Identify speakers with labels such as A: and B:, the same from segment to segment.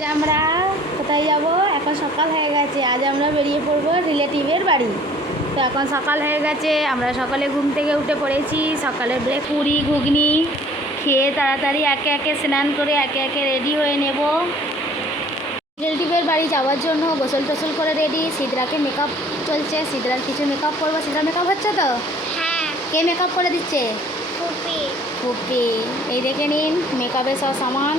A: আজ আমরা কোথায় যাব? এখন সকাল হয়ে গেছে। আজ আমরা বেরিয়ে পড়ব রিলেটিভের বাড়ি। তো এখন সকাল হয়ে গেছে। আমরা সকালে ঘুম থেকে উঠে পড়েছি। সকালে ব্রেক পুরি ঘুগনি খেয়ে তাড়াতাড়ি একে একে স্নান করে একে একে রেডি হয়ে নেব। রিলেটিভের বাড়ি যাওয়ার জন্য গোসল টোসল করে রেডি সিদ্রাকে মেকআপ চলছে। সিদ্রার কিছু মেকআপ করব। সিদ্রা মেকআপ হচ্ছে তো?
B: হ্যাঁ।
A: কে মেকআপ করে দিচ্ছে?
B: ফুপি।
A: এই দেখে নিন মেকআপের সব সামান।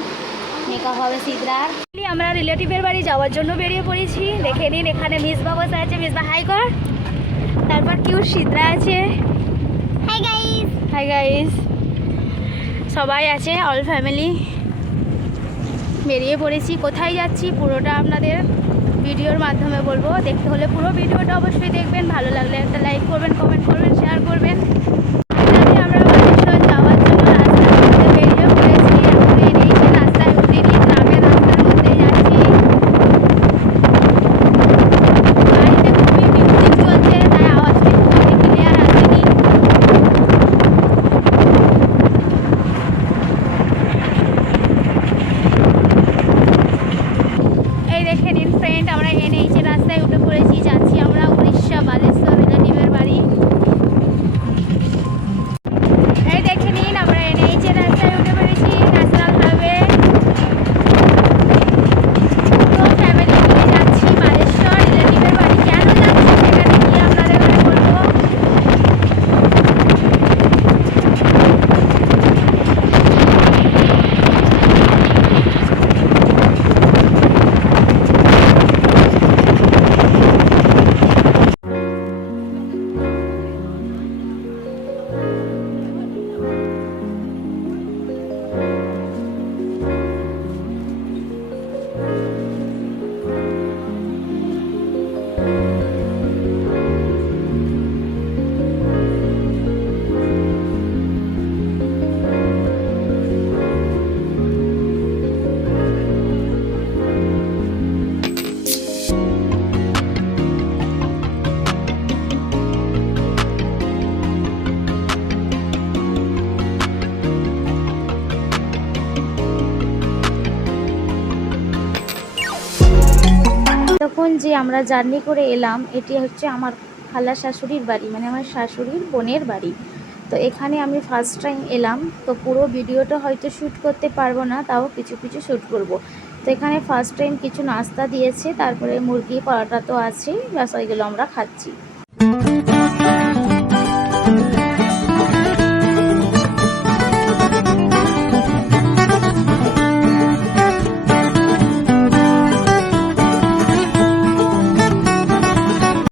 A: মেকআপ হবে সিদ্রার আমরা রিলেটিভের বাড়ি যাওয়ার জন্য বেরিয়ে পড়েছি। দেখে নিন এখানে মিসবা বসে আছে মিসবা হাই কর তারপর কিউট সিদ্রা আছে?
B: হাই গাইস
A: হাই গাইস সবাই আছে অল ফ্যামিলি বেরিয়ে পড়েছি কোথায় যাচ্ছি পুরোটা আপনাদের ভিডিওর মাধ্যমে বলব। দেখতে হলে পুরো ভিডিওটা অবশ্যই দেখবেন। ভালো লাগলে একটা লাইক করবেন কমেন্ট করবেন। তখন যে আমরা জার্নি করে এলাম, এটি হচ্ছে আমার খালা শাশুড়ির বাড়ি মানে আমার শাশুড়ির বোনের বাড়ি। তো এখানে আমি ফার্স্ট টাইম এলাম, তো পুরো ভিডিওটা হয়তো শ্যুট করতে পারব না, তাও কিছু কিছু শ্যুট করব। তো এখানে ফার্স্ট টাইম কিছু নাস্তা দিয়েছে, তারপরে মুরগি পরোটা তো আছে ব্যাস ওইগুলো আমরা খাচ্ছি।